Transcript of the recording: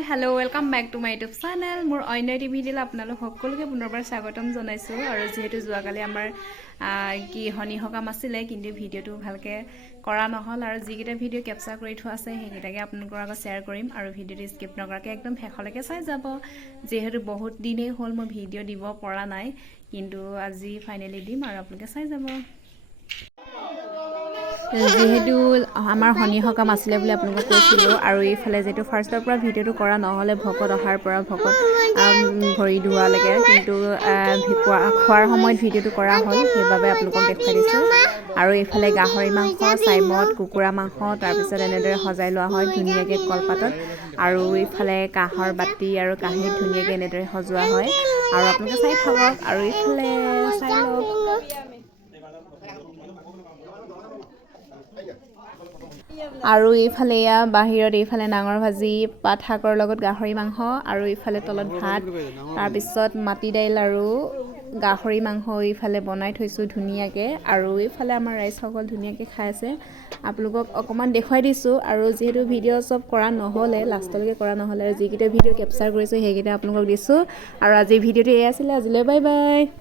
High hello' welcome back to my YouTube channel মোৰ অন্য এটি ভিডিঅ'লৈ আপোনালোক সকলোকে পুনৰবাৰ স্বাগতম জনাইছোঁ আৰু যিহেতু যোৱাকালি আমাৰ কি শনি সকাম আছিলে কিন্তু ভিডিঅ'টো ভালকৈ কৰা নহ'ল আৰু যিকেইটা ভিডিঅ' কেপচাৰ কৰি থোৱা আছে সেইকেইটাকে আপোনালোকৰ আগত শ্বেয়াৰ কৰিম আৰু ভিডিঅ'টো স্কিপ নকৰাকৈ একদম শেষলৈকে চাই যাব যিহেতু বহুত দিনেই হ'ল মই ভিডিঅ' দিব পৰা নাই কিন্তু আজি ফাইনেলি দিম আৰু আপোনালোকে চাই যাব যিহেতু আমাৰ শনি সকাম আছিলে বুলি আপোনালোকক কৈছিলোঁ আৰু এইফালে যিহেতু ফাৰ্ষ্টৰ পৰা ভিডিঅ'টো কৰা নহ'লে ভকত অহাৰ পৰা ভকত ভৰি ধোৱালৈকে কিন্তু খোৱাৰ সময়ত ভিডিঅ'টো কৰা হ'ল সেইবাবে আপোনালোকক দেখুৱাই দিছোঁ আৰু এইফালে গাহৰি মাংস চাইমদ কুকুৰা মাংস তাৰপিছত এনেদৰে সজাই লোৱা হয় ধুনীয়াকৈ কলপাতত আৰু এইফালে কাঁহৰ বাতি আৰু কাঁহীত ধুনীয়াকৈ এনেদৰে সজোৱা হয় আৰু আপোনালোকে চাই থাকক আৰু এইফালে চাই লওক আৰু এইফালে এয়া বাহিৰত এইফালে ডাঙৰ ভাজি পাত শাকৰ লগত গাহৰি মাংস আৰু এইফালে তলত ভাত তাৰপিছত মাটি দাইল আৰু গাহৰি মাংস এইফালে বনাই থৈছোঁ ধুনীয়াকৈ আৰু এইফালে আমাৰ ৰাইজসকল ধুনীয়াকৈ খাই আছে আপোনালোকক অকণমান দেখুৱাই দিছোঁ আৰু যিহেতু ভিডিঅ' চব কৰা নহ'লে লাষ্টলৈকে কৰা নহ'লে যিকেইটা ভিডিঅ' কেপচাৰ কৰিছোঁ সেইকেইটা আপোনালোকক দিছোঁ আৰু আজিৰ ভিডিঅ'টো এয়া আছিলে আজিলৈ বাই বাই।